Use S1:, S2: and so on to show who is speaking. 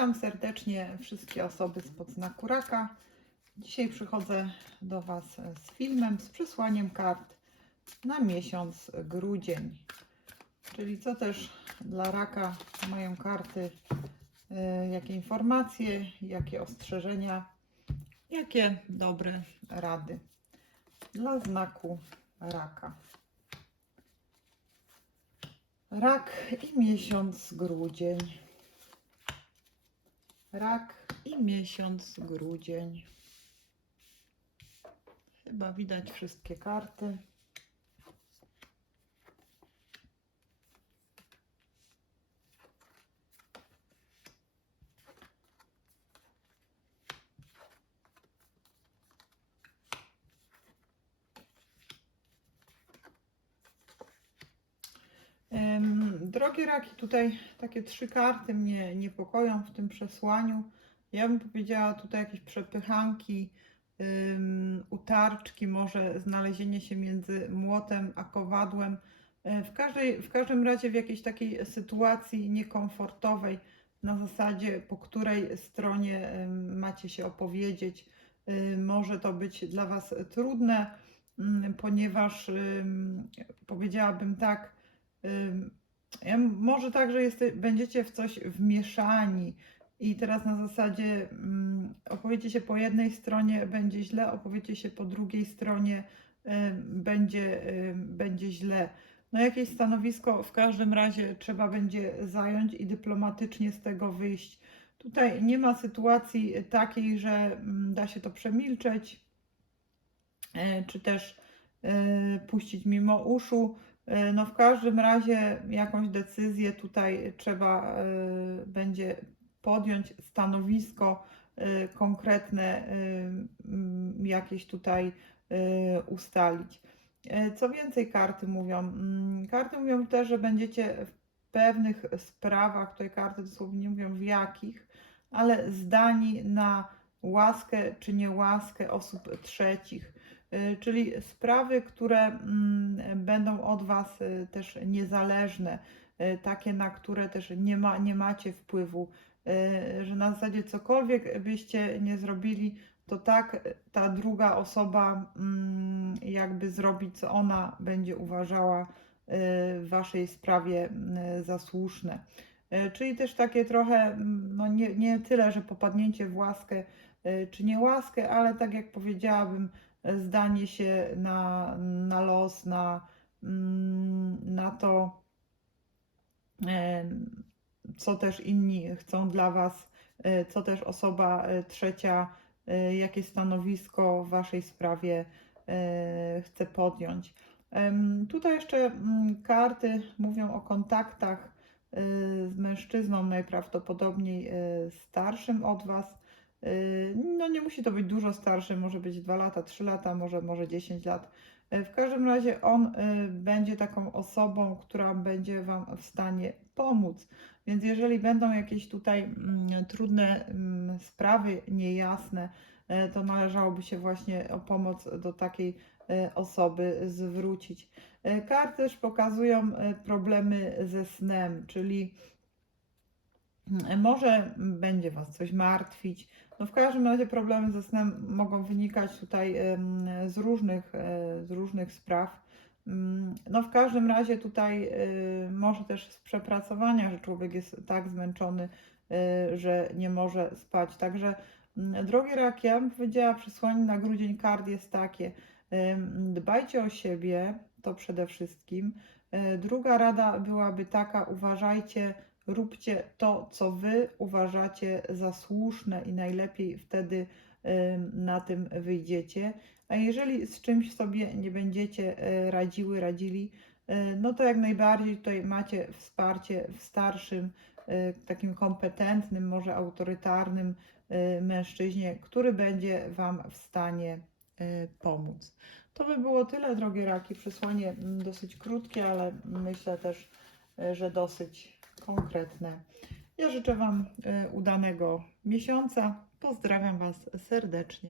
S1: Witam serdecznie wszystkie osoby z podznaku raka. Dzisiaj przychodzę do Was z filmem, z przesłaniem kart na miesiąc grudzień. Czyli co też dla raka mają karty, y, jakie informacje, jakie ostrzeżenia, jakie dobre rady dla znaku raka. Rak i miesiąc grudzień. Rak i miesiąc grudzień. Chyba widać wszystkie karty. Drogie raki, tutaj takie trzy karty mnie niepokoją w tym przesłaniu. Ja bym powiedziała tutaj jakieś przepychanki, ym, utarczki, może znalezienie się między młotem a kowadłem. E, W, każdej, w każdym razie w jakiejś takiej sytuacji niekomfortowej, na zasadzie po której stronie macie się opowiedzieć. Y, Może to być dla Was trudne, ponieważ ym, powiedziałabym tak, może tak, że jeste, będziecie w coś wmieszani i teraz na zasadzie mm, opowiecie się po jednej stronie, będzie źle, opowiecie się po drugiej stronie, ym, będzie, ym, będzie źle. No jakieś stanowisko w każdym razie trzeba będzie zająć i dyplomatycznie z tego wyjść. Tutaj nie ma sytuacji takiej, że mm, da się to przemilczeć, e, czy też puścić mimo uszu. E, No w każdym razie jakąś decyzję tutaj trzeba e, będzie podjąć stanowisko e, konkretne, jakieś tutaj ustalić. Co więcej karty mówią? Mm, Karty mówią też, że będziecie w pewnych sprawach, tutaj karty dosłownie nie mówią w jakich, ale zdani na łaskę czy niełaskę osób trzecich. Y, czyli sprawy, które mm, będą od Was y, też niezależne, y, takie, na które też nie, ma, nie macie wpływu, że na zasadzie cokolwiek byście nie zrobili, to tak ta druga osoba mm, jakby zrobi, co ona będzie uważała w Waszej sprawie mm, za słuszne. Czyli też takie trochę, no nie, nie tyle, że popadnięcie w łaskę czy niełaskę, ale tak jak powiedziałabym, zdanie się na, na los, na, mm, na to, co też inni chcą dla Was, e, co też osoba e, trzecia, e, jakie stanowisko w Waszej sprawie chce podjąć. Tutaj jeszcze mm, karty mówią o kontaktach z mężczyzną, najprawdopodobniej starszym od Was. Yy, No nie musi to być dużo starszy, może być 2 lata, 3 lata, może, może 10 lat. Yy, W każdym razie on yy, będzie taką osobą, która będzie Wam w stanie pomóc. Więc jeżeli będą jakieś tutaj mm, trudne mm, sprawy, niejasne, to należałoby się właśnie o pomoc do takiej osoby zwrócić. Karty też pokazują problemy ze snem, czyli może będzie Was coś martwić. No w każdym razie problemy ze snem mogą wynikać tutaj z różnych, e, z różnych spraw. Mm, No w każdym razie tutaj e, może też z przepracowania, że człowiek jest tak zmęczony, e, że nie może spać. Także mm, drogi rak, ja bym powiedziała, przesłanie na grudzień kart jest takie. Dbajcie o siebie, to przede wszystkim. Druga rada byłaby taka, uważajcie, róbcie to, co wy uważacie za słuszne i najlepiej wtedy na tym wyjdziecie. A jeżeli z czymś sobie nie będziecie e, radziły, radzili, e, no to jak najbardziej tutaj macie wsparcie w starszym, e, takim kompetentnym, może autorytarnym mężczyźnie, który będzie Wam w stanie pomóc. To by było tyle, drogie raki. Przesłanie mm, dosyć krótkie, ale myślę też, że dosyć konkretne. Ja życzę Wam e, udanego miesiąca. Pozdrawiam Was serdecznie.